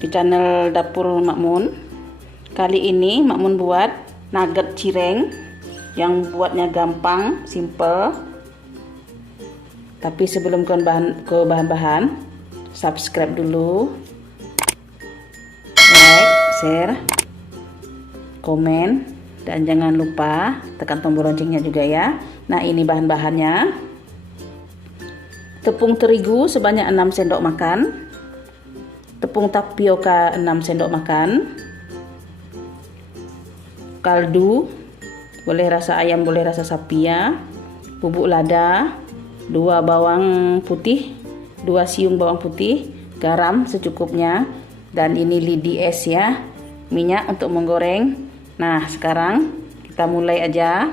di channel Dapur Makmun. Kali ini Makmun buat nugget cireng yang buatnya gampang, simple. Tapi sebelum ke bahan-bahan, subscribe dulu, like, share, komen, dan jangan lupa tekan tombol loncengnya juga ya. Nah, ini bahan-bahannya: tepung terigu sebanyak 6 sendok makan, tepung tapioka 6 sendok makan, kaldu, boleh rasa ayam, boleh rasa sapi ya, bubuk lada, 2 bawang putih, 2 siung bawang putih, garam secukupnya, dan ini lidi es ya, minyak untuk menggoreng. Nah, sekarang kita mulai aja.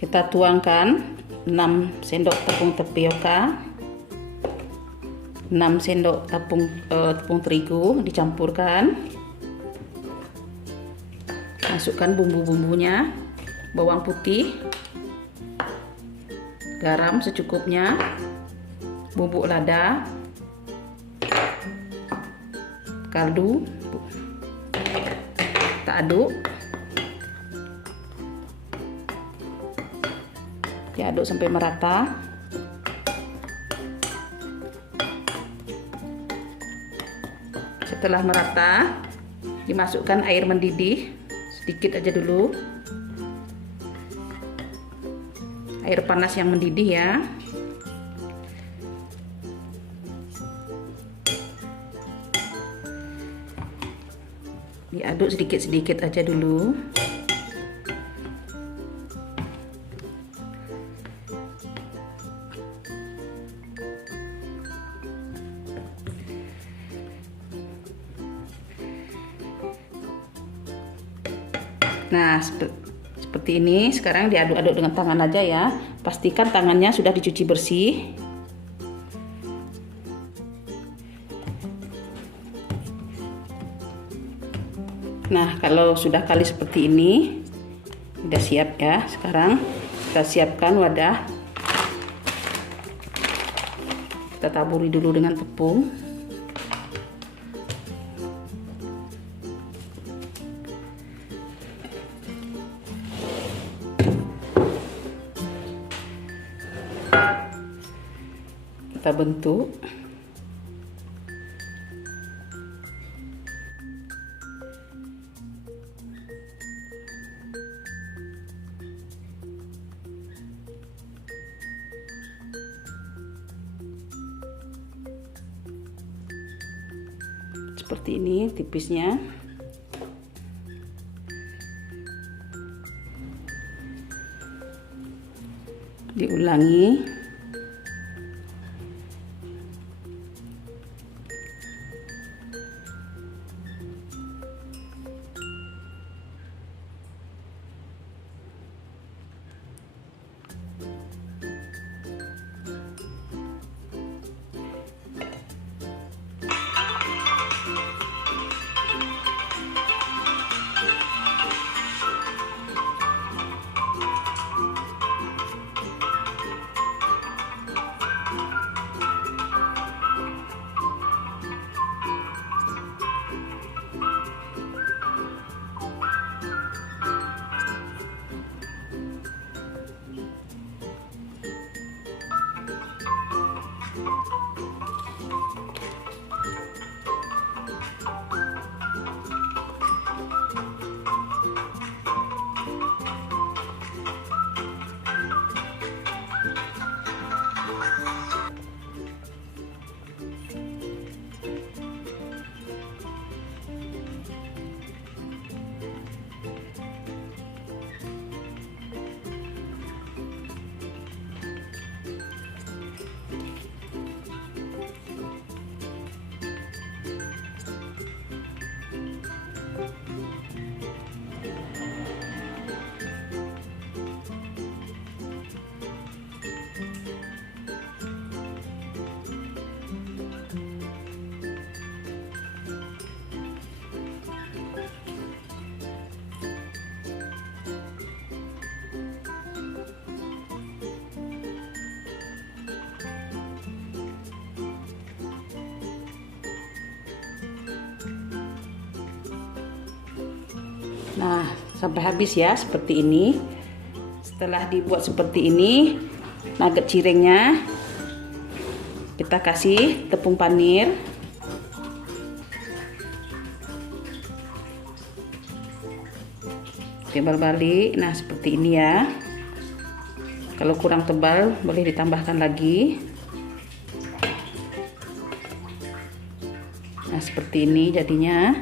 Kita tuangkan 6 sendok tepung tapioka, 6 sendok tepung terigu, dicampurkan. Masukkan bumbu-bumbunya, bawang putih, garam secukupnya, bubuk lada, kaldu. Kita aduk. Diaduk sampai merata. Setelah merata, dimasukkan air mendidih sedikit aja dulu. Air panas yang mendidih ya. Diaduk sedikit-sedikit aja dulu. Nah, seperti ini. Sekarang diaduk-aduk dengan tangan aja ya. Pastikan tangannya sudah dicuci bersih. Nah, kalau sudah kali seperti ini, udah siap ya. Sekarang kita siapkan wadah. Kita taburi dulu dengan tepung. Kita bentuk. Seperti ini tipisnya. Diulangi. Nah, sampai habis ya seperti ini. Setelah dibuat seperti ini, nugget cirengnya kita kasih tepung panir. Tebal balik. Nah, seperti ini ya. Kalau kurang tebal boleh ditambahkan lagi. Nah, seperti ini jadinya.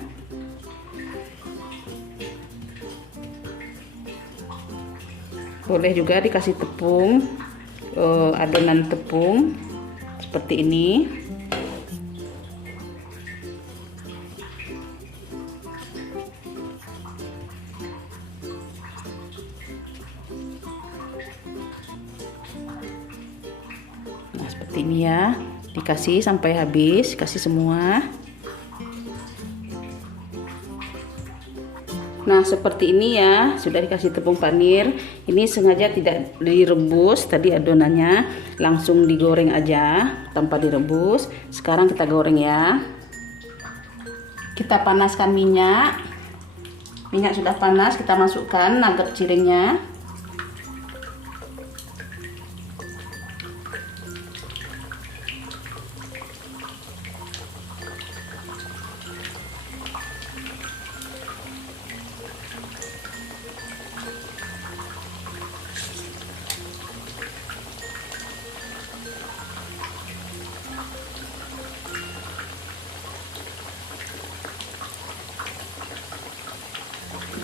Boleh juga dikasih tepung, adonan tepung seperti ini. Nah, seperti ini ya. Dikasih sampai habis, kasih semua. Nah, seperti ini ya, sudah dikasih tepung panir. Ini sengaja tidak direbus, tadi adonannya langsung digoreng aja tanpa direbus. Sekarang kita goreng ya. Kita panaskan minyak. Minyak sudah panas, kita masukkan nugget cirengnya.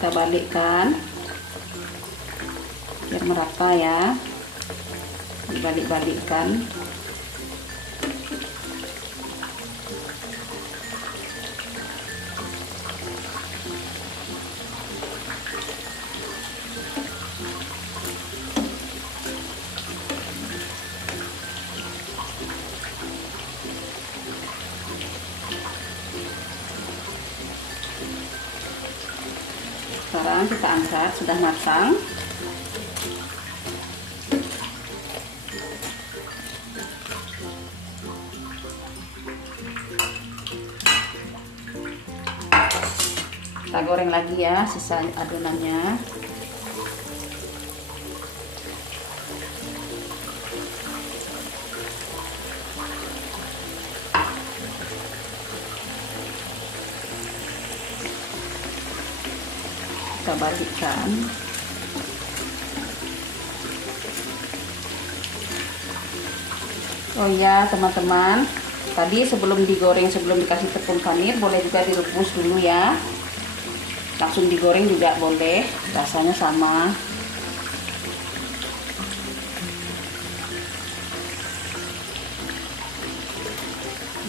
Kita balikkan biar merata ya, dibalik-balikkan. Sekarang kita angkat, sudah matang. Kita goreng lagi ya sisa adonannya. Kita balikkan. Oh ya teman-teman, tadi sebelum digoreng, sebelum dikasih tepung panir, boleh juga direbus dulu ya. Langsung digoreng juga boleh, rasanya sama.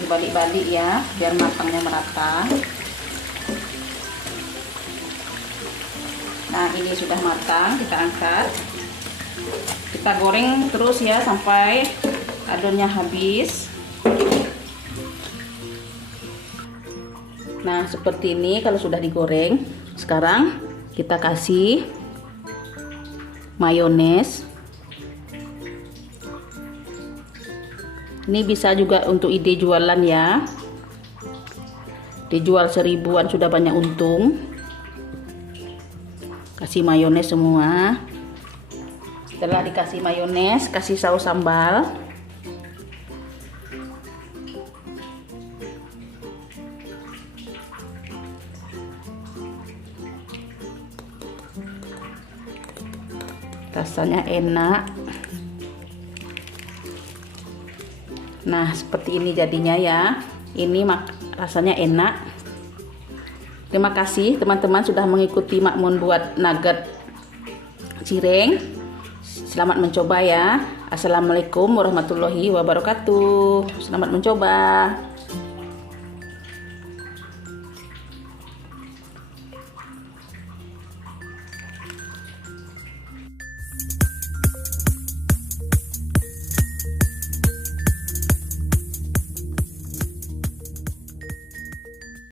Dibalik-balik ya, biar matangnya merata. Nah, ini sudah matang, kita angkat. Kita goreng terus ya sampai adonnya habis. Nah, seperti ini kalau sudah digoreng. Sekarang kita kasih mayones. Ini bisa juga untuk ide jualan ya. Dijual 1000-an sudah banyak untung. Kasih mayones semua. Setelah dikasih mayones, kasih saus sambal. Rasanya enak. Nah, seperti ini jadinya ya. Ini rasanya enak. Terima kasih teman-teman sudah mengikuti Makmun buat nugget cireng. Selamat mencoba ya. Assalamualaikum warahmatullahi wabarakatuh. Selamat mencoba.